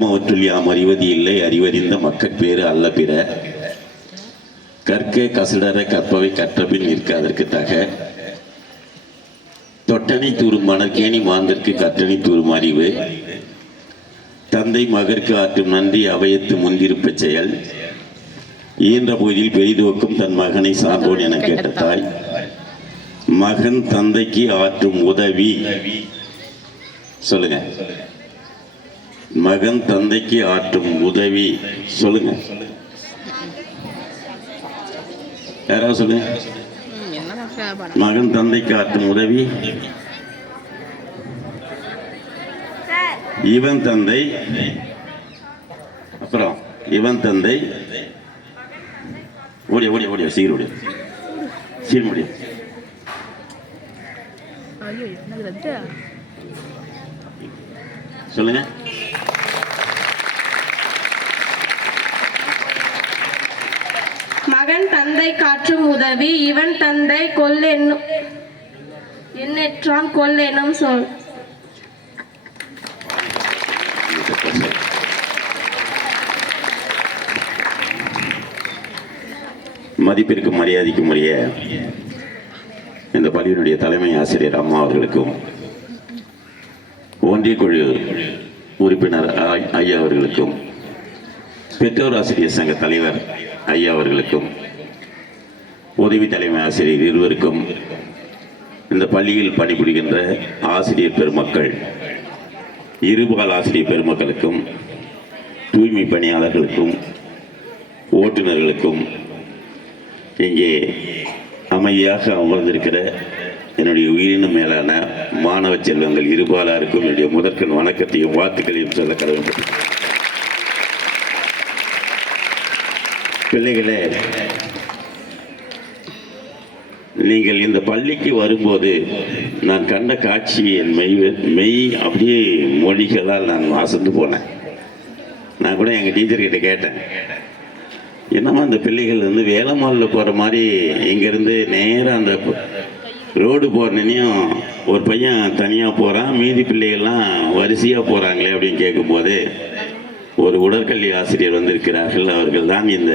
அவற்றுள் யாம் அறிவது இல்லை அறிவறிந்த மக்கள் பேறு அல்ல பிற. கற்க கசடர கற்பவை கற்றபின் நிற்க அதற்கு தக. தொட்டனை தூரும் மணற்கேணி மாந்தற்கு கற்றனை தூரும் அறிவு. தந்தை மகற்கு ஆற்றும் நன்றி அவையத்து முன்திருப்ப செயல். இயன்ற போதில் பெரிதுவக்கும் தன் மகனை சார்ந்தோன் என கேட்ட தாய் மகன் தந்தைக்கு ஆற்றும் உதவி. சொல்லுங்க. மகன் தந்தைக்கு ஆற்றும் உதவி. சொல்லுங்க. யாராவது சொல்லுங்க. மகன் தந்தைக்கு ஆற்றும் உதவி. இவன் தந்தை. அப்புறம் இவன் தந்தை. ஓடிய ஓடிய ஓடிய சீர் ஓடிய சீர் முடியும் சொல்லுங்க. மகன் தந்தை காற்றும் உதவி இவன் தந்தை கொல்லென்னும் எண்ணற்றான் கொல்லெனும் சொல். மதிப்பிற்கும் மரியாதைக்கும் உரிய இந்த பள்ளியினுடைய தலைமை ஆசிரியர் அம்மா அவர்களுக்கும் ஒன்றிய குழு உறுப்பினர் ஐயா அவர்களுக்கும் பெற்றோர் ஆசிரியர் சங்க தலைவர் ஐயா அவர்களுக்கும் உதவி தலைமை ஆசிரியர் இருவருக்கும் இந்த பள்ளியில் பணிபுரிகின்ற ஆசிரியர் பெருமக்கள் இருபால் ஆசிரியர் பெருமக்களுக்கும் தூய்மை பணியாளர்களுக்கும் ஓட்டுநர்களுக்கும் இங்கே அமைதியாக அமர்ந்திருக்கிற என்னுடைய உயிரினும் மேலான மாணவ செல்வங்கள் இருபாலாருக்கும் என்னுடைய முதற்கண் வணக்கத்தையும் வாழ்த்துக்களையும் சொல்ல கடவுள் பிள்ளைகளே நீங்கள் இந்த பள்ளிக்கு வரும்போது நான் கண்ட காட்சி என் மெய் மெய் அப்படியே மொழிகளால் நான் வாசந்து போனேன். நான் கூட எங்கள் டீச்சர்கிட்ட கேட்டேன். என்னம்மா அந்த பிள்ளைகள் வந்து வேலம்மாளில் போகிற மாதிரி இங்கேருந்து நேராக அந்த ரோடு போகிறனையும் ஒரு பையன் தனியாக போகிறான் மீதி பிள்ளைகள்லாம் வரிசையாக போகிறாங்களே அப்படின்னு கேட்கும்போது ஒரு உடற்கல்வி ஆசிரியர் வந்திருக்கிறார்கள். அவர்கள் தான் இந்த